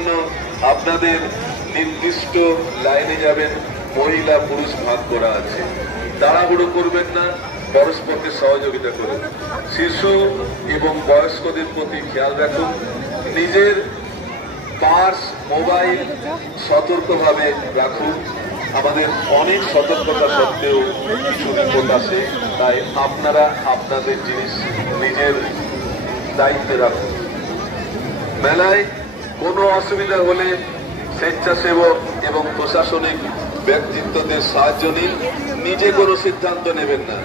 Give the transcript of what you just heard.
জন্য আপনাদের নির্দিষ্ট লাইনে যাবেন, মহিলা পুরুষ ভাগ করা আছে। তাড়াহুড়ো করবেন না, পরস্পরকে সহযোগিতা করুন। শিশু এবং বয়স্কদের প্রতি খেয়াল রাখুন। নিজের পার্স, মোবাইল সতর্কভাবে রাখুন। আমাদের অনেক সতর্কতা সত্ত্বেও কিছু বিপদ আসে, তাই আপনারা আপনাদের জিনিস নিজের দায়িত্বে রাখুন। মেলায় কোনো অসুবিধা হলে স্বেচ্ছাসেবক এবং প্রশাসনিক ব্যক্তিত্বদের সাহায্য নিন। নিজে কোনো সিদ্ধান্ত নেবেন না।